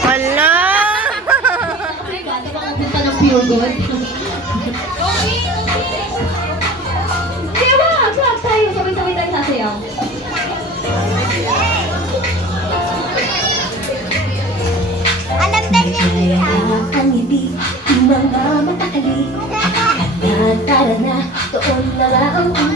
Wala! Ay, bata ba pupunta ng Pure Gold? Kaya wag tayo. Sabay-sabay tayo sasayaw. Alam ba niya siya? Ang hindi, mga matakali. Tara na, doon na lang ang